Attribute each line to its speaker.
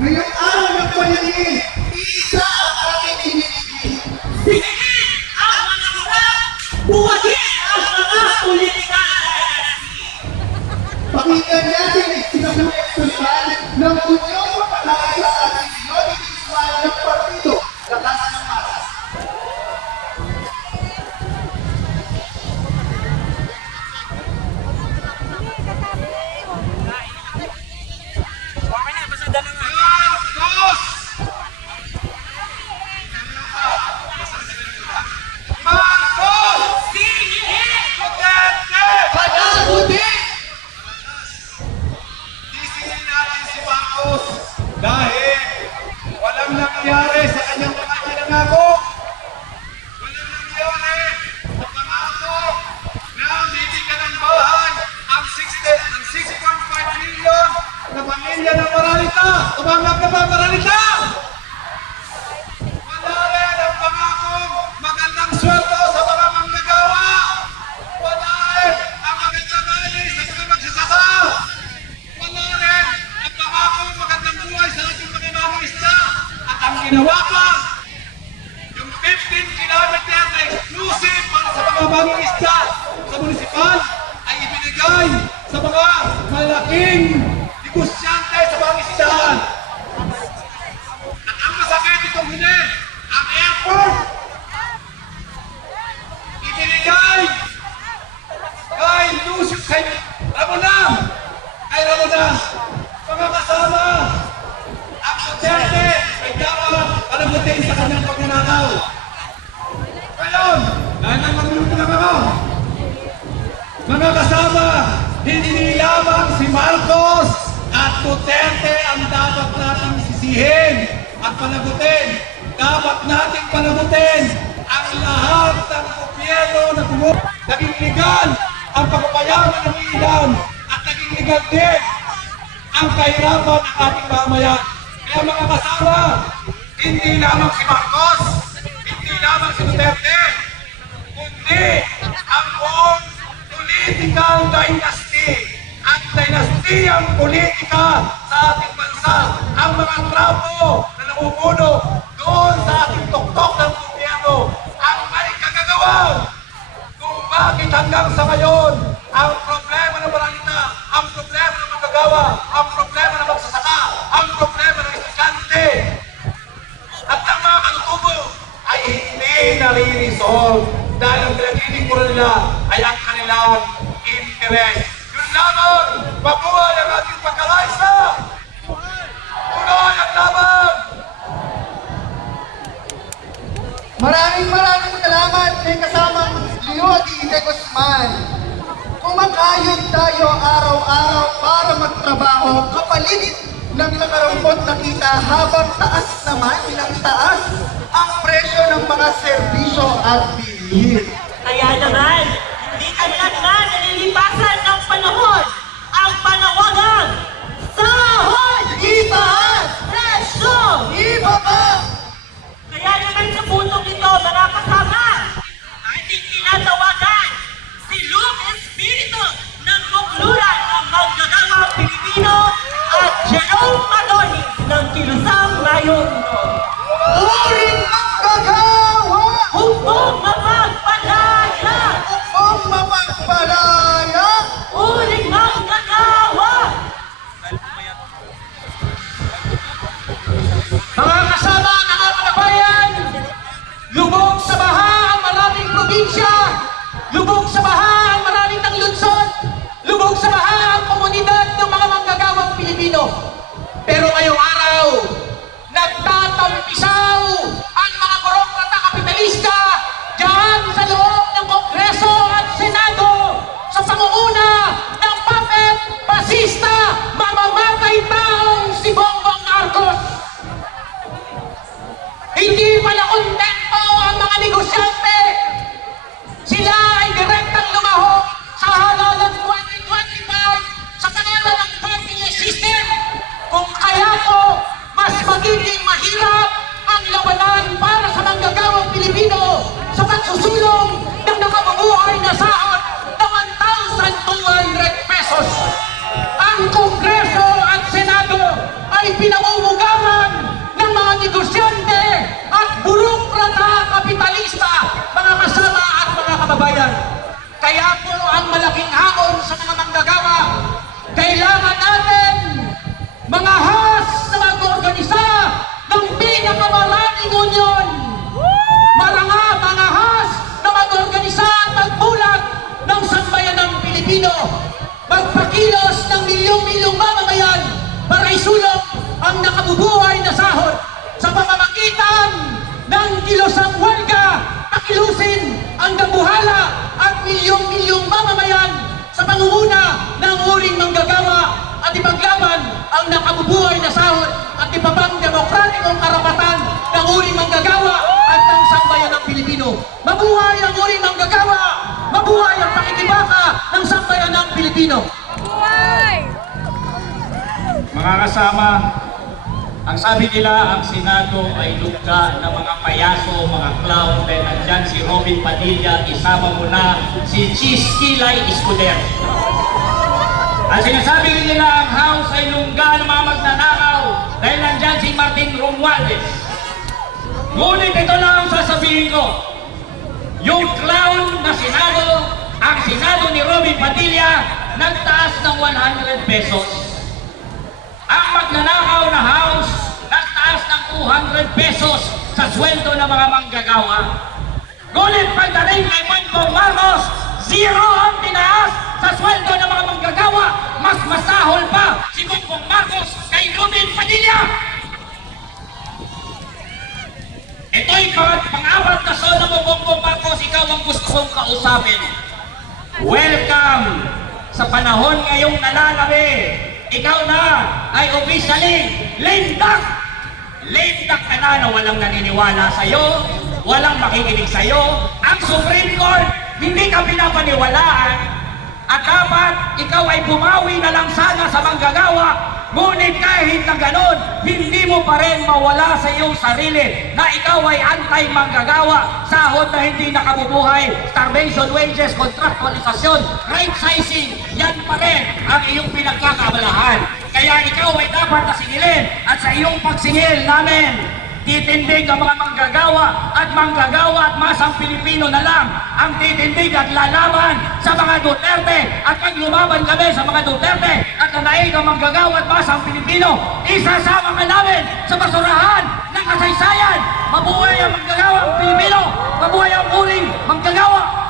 Speaker 1: Ngayong araw ng
Speaker 2: paningin, isa ang aking hinihingi. Sinihin ang mga kurang, buwagin ang mga kulinikan. Pakinggan natin ang sinasabi ng sultan ng Union. Panagutin! Ginawa pa, yung 15 kilometer na exclusive para sa mga bagong isda sa munisipal ay ibinigay sa mga malaking negosyante sa mga isdaan. At ang masakit itong huli, mga kasama, hindi lamang si Marcos at Duterte ang dapat nating sisihin at panagutin. Dapat nating panagutin ang lahat ng gobyerno na bumo. Naging legal ang pagpapayaman ng ilan at naging legal din ang kahirapan ng ating mamayan. Kaya mga kasama, hindi lamang si Marcos, hindi lamang si Duterte, dynasty, ang dynastiyang politika sa ating bansa, ang mga trapo na namumuno doon sa ating tuktok ng gobyerno, ang may kagagawan. Kung bakit hanggang sa ngayon ang problema ng Barangita, ang problema ng magagawa, ang problema ng magsasaka, ang problema ng estudyante, at ang mga katutubo ay hindi nare-resolve dahil ang pinag-iinikuran nila ay ang kanilang interest. Yun lamang, mabuhay ang ating pagkakaisa! Tuloy ang laban!
Speaker 1: Maraming maraming salamat may kasamang Leo Di Guzman. Kumakayod tayo araw-araw para magtrabaho kapalit ng nakarampot na kita habang taas naman ng taas ang presyo ng mga serbisyo at bilihin.
Speaker 3: Kaya naman, hindi agad na
Speaker 4: magiging mahirap ang labanan para sa manggagawang Pilipino sa pagsusulong ng nakabubuhay na sahod na 1,200 pesos. Ang kilos ng milyong-milyong mamamayan para isulong ang nakabubuhay na sahod sa pamamagitan ng kilosang huelga, pakilusin ang dambuhala at milyong-milyong mamamayan sa pangunguna ng uring manggagawa at ipaglaban ang nakabubuhay na sahod at ibabang demokratikong karapatan ng uring manggagawa at ng sambayan ng Pilipino. Mabuhay ang uring manggagawa! Mabuhay ang pakikibaka ng sambayan ng Pilipino!
Speaker 5: Mga ang sabi nila, ang Senado ay lugda ng mga payaso, mga clown, dahil nandyan si Robin Padilla, isama mo na si Cheese Kilay Escudero. Ang sinasabi nila, ang House ay lungga ng mga magnanakaw dahil nandyan si Martin Romualdez. Ngunit ito lang ang sasabihin ko, yung clown na Senado, ang Senado ni Robin Padilla, nagtaas ng 100 pesos. Ang magnanakaw na house, nagtaas ng 200 pesos sa sweldo ng mga manggagawa. Ngunit pagdating kay Bongbong Marcos, zero ang tinaas sa sweldo ng mga manggagawa. Mas masahol pa si Bongbong Marcos kay Robin Padilla. Ito'y pang pang-apat na solo mo, Bongbong Marcos, ikaw ang gusto kong kausapin. Welcome sa panahon ngayong nalalabi. Ikaw na ay officially lindak. Lindak ka na na walang naniniwala sa'yo, walang makikinig sa'yo. Ang Supreme Court, hindi ka pinapaniwalaan. At dapat ikaw ay bumawi na lang sana sa manggagawa. Ngunit kahit na ganon, hindi mo pa rin mawala sa iyong sarili na ikaw ay anti-manggagawa, sahod na hindi nakabubuhay, starvation wages, contractualisasyon, right sizing, yan pa rin ang iyong pinagkakabalahan. Kaya ikaw ay dapat nasigilin at sa iyong pagsingil namin, titindig ang mga manggagawa at manggagawa at masang Pilipino na lang ang titindig at lalaban sa mga Duterte. At pag lumaban kami sa mga Duterte at nanaig ang manggagawa at masang Pilipino isasama ka namin sa basurahan ng kasaysayan. Mabuhay ang manggagawa ang Pilipino. Mabuhay ang uling manggagawa.